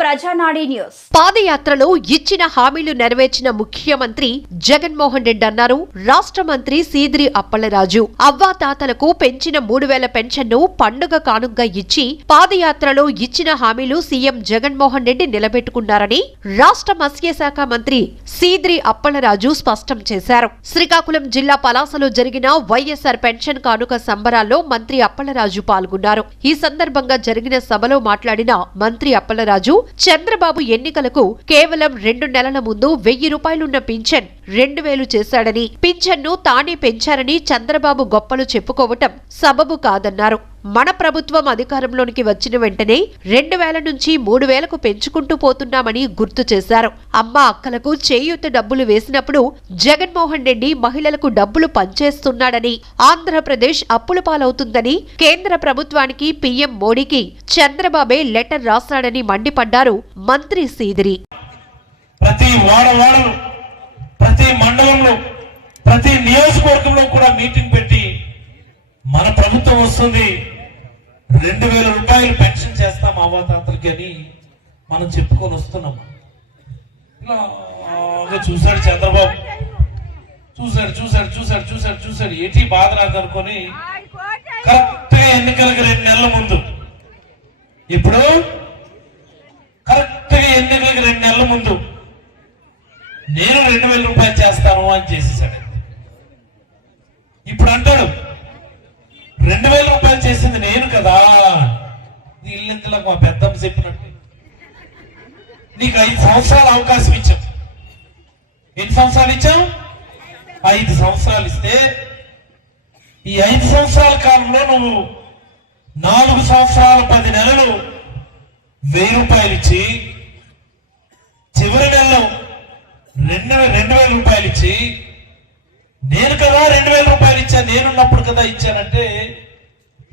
ప్రజానాడి news. పాదయాత్రలో ఇచ్చిన హామీలు నెరవేర్చిన ముఖ్యమంత్రి జగన్మోహన్ రెడ్డి అన్నారు. రాష్ట్ర మంత్రి సీదిరి అప్పలరాజు అవ్వాతాతలకు పెంచిన 3000 పెన్షన్ను పండుగ కానుగ్గా ఇచ్చి పాదయాత్రలో ఇచ్చిన హామీలు సీఎం జగన్మోహన్ రెడ్డి నిలబెట్టుకున్నారని రాష్ట్ర మత్స్యశాఖ మంత్రి సీదిరి అప్పలరాజు స్పష్టం చేశారు. శ్రీకాకుళం జిల్లా పలాసలో జరిగిన వైఎస్ఆర్ పెన్షన్ కానుక సంబరాల్లో మంత్రి అప్పలరాజు పాల్గొన్నారు. ఈ సందర్భంగా జరిగిన సభలో మాట్లాడిన మంత్రి అప్పలరాజు చంద్రబాబు ఎన్నికలకు కేవలం 2 నెలల ముందు 1000 రూపాయలున్న పింఛన్ 2000 చేశాడని, పింఛన్ను తానే పెంచారని చంద్రబాబు గొప్పలు చెప్పుకోవటం సబబు కాదన్నారు. మన ప్రభుత్వం అధికారంలోనికి వచ్చిన వెంటనే 2000 నుంచి 3000కు పెంచుకుంటూ పోతున్నామని గుర్తు చేశారు. అమ్మ అక్కలకు చేయూత డబ్బులు వేసినప్పుడు జగన్మోహన్ రెడ్డి మహిళలకు డబ్బులు పంచేస్తున్నాడని, ఆంధ్రప్రదేశ్ అప్పుల పాలవుతుందని కేంద్ర ప్రభుత్వానికి పీఎం మోడీకి చంద్రబాబే లెటర్ రాశాడని మండిపడ్డారు మంత్రి సీదిరి. ప్రతి వాడవాడలో, ప్రతి మండలంలో, ప్రతి నియోజకవర్గంలో కూడా మీటింగ్ పెట్టి మన ప్రభుత్వం వస్తుంది, 2000 రూపాయలు పెన్షన్ చేస్తాం అవ్వాతాతలకి అని మనం చెప్పుకొని వస్తున్నాం. ఇలా చూశాడు చంద్రబాబు, చూశాడు ఏంటి బాధ నాకు అనుకొని కరెక్ట్ గా ఎన్నికలకు 2 నెలల ముందు, ఇప్పుడు కరెక్ట్ గా ఎన్నికలకు 2 నెలల ముందు నేను 2000 రూపాయలు చేస్తాను అని చేసేసాడు. ఇప్పుడు అంటాడు 2000 రూపాయలు చేసింది నేను కదా. ఇల్లంతలకు మా పెద్దమ్మ చెప్పినట్టు నీకు 5 సంవత్సరాలు అవకాశం ఇచ్చాం. ఎన్ని సంవత్సరాలు ఇచ్చాం? 5 సంవత్సరాలు ఇస్తే ఈ 5 సంవత్సరాల కాలంలో నువ్వు 4 సంవత్సరాలు 10 నెలలు 1000 రూపాయలు ఇచ్చి, చివరి నెలలో 2000 రూపాయలు ఇచ్చి, నేను కదా 2000 రూపాయలు ఇచ్చా, నేనున్నప్పుడు కదా ఇచ్చానంటే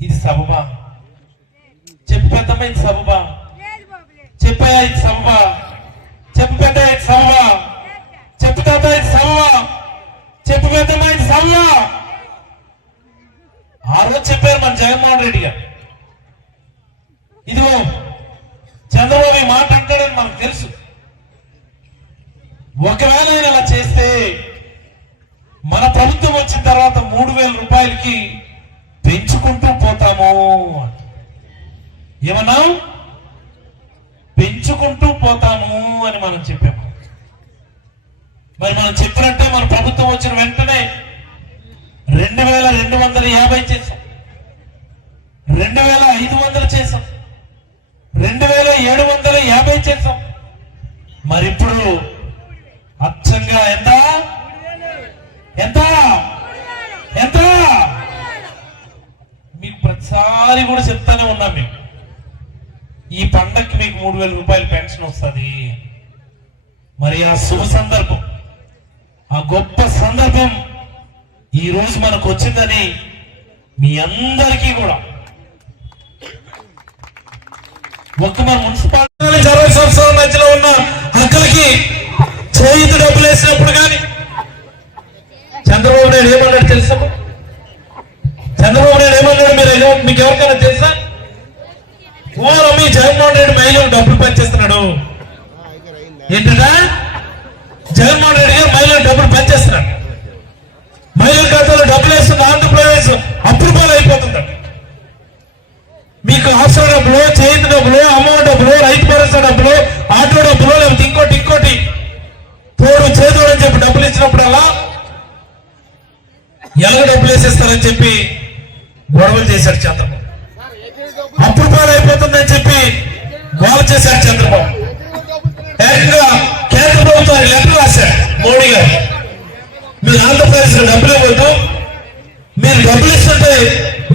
ఇది సబబా? చెప్పు పెద్దమ్మ, ఇది సబబా? చెప్పయ్యా ఇది సబబా? చెప్పు పెద్ద ఇది సబబా? చెప్పు తాత ఇది సబబా? చెప్పు పెద్దమ్మ ఇది సబబా? ఆ రోజు చెప్పారు మన జగన్మోహన్ రెడ్డి గారు. ఇదిగో చంద్రబాబు ఈ మాట అంటాడని మనకు తెలుసు. ఒకవేళ ఆయన ఇలా చేస్తే మన ప్రభుత్వం వచ్చిన తర్వాత 3000 రూపాయలకి పెంచుకుంటూ పోతాము. ఏమన్నా పెంచుకుంటూ పోతాము అని మనం చెప్పాము. మరి మనం చెప్పినట్టే మన ప్రభుత్వం వచ్చిన వెంటనే 2250 చేసాం, 2500 చేసాం, 2750 చేసాం. మరి ఇప్పుడు అచ్చంగా ఎంత ఎంత ఎంత మీకు ప్రతిసారి కూడా చెప్తానే ఉన్నాం. మేము ఈ పండక్కి మీకు 3000 రూపాయలు పెన్షన్ వస్తుంది. మరి ఆ శుభ సందర్భం, ఆ గొప్ప సందర్భం ఈ రోజు మనకు వచ్చిందని మీ అందరికీ కూడా ఒక్క మన మున్సిపాలిటీ 60 సంవత్సరాల మధ్యలో ఉన్న అక్కలకి చేయూత డబ్బులు వేసినప్పుడు కానీ చంద్రబాబు నాయుడు ఏమన్నాడు తెలుసా? చంద్రబాబు నాయుడు ఏమన్నాడు మీకు ఎవరికైనా తెలుసా? మీ జగన్మోహన్ రెడ్డి మహిళలు డబ్బులు పనిచేస్తున్నాడు. ఏంటంటే జగన్మోహన్ రెడ్డి గారు మహిళలు డబ్బులు పనిచేస్తున్నాడు. మహిళల ఖాతాలో డబ్బులు వేస్తున్న ఆంధ్రప్రదేశ్ అప్రూవల్ అయిపోతుంది. మీకు ఆశ్రయ డబ్బులు, చేయూత డబ్బులు, అమౌంట్ డబ్బులు, రైతు భరోసా డబ్బులు, ఆటో డబ్బులు, లేకపోతే ఇంకోటి తోడు చేదోడు అని చెప్పి డబ్బులు ఇచ్చినప్పుడల్లా ఎలాగ డబ్బులు వేసేస్తారని చెప్పి గొడవలు చేశాడు చంద్రబాబు. అప్రూవల్ అయిపోతుందని చెప్పి గొడవ చేశాడు చంద్రబాబు. ఏకంగా కేంద్ర ప్రభుత్వానికి లెటర్ రాశాడు మోడీ గారు, మీరు ఆంధ్రప్రదేశ్ లో డబ్బులు ఇవ్వద్దు, మీరు డబ్బులు ఇస్తుంటే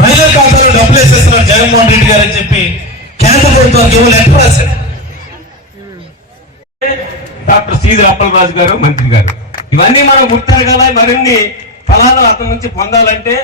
మహిళల ఖాతాలో డబ్బులు వేసేస్తున్నారు జగన్మోహన్ రెడ్డి గారు అని చెప్పి కేంద్ర ప్రభుత్వానికి ఏమో లెటర్ రాశాడు. డాక్టర్ సీదిరి అప్పలరాజు గారు, మంత్రి గారు, ఇవన్నీ మనం గుర్తిరగాల. మరిన్ని ఫలాలు అతని నుంచి పొందాలంటే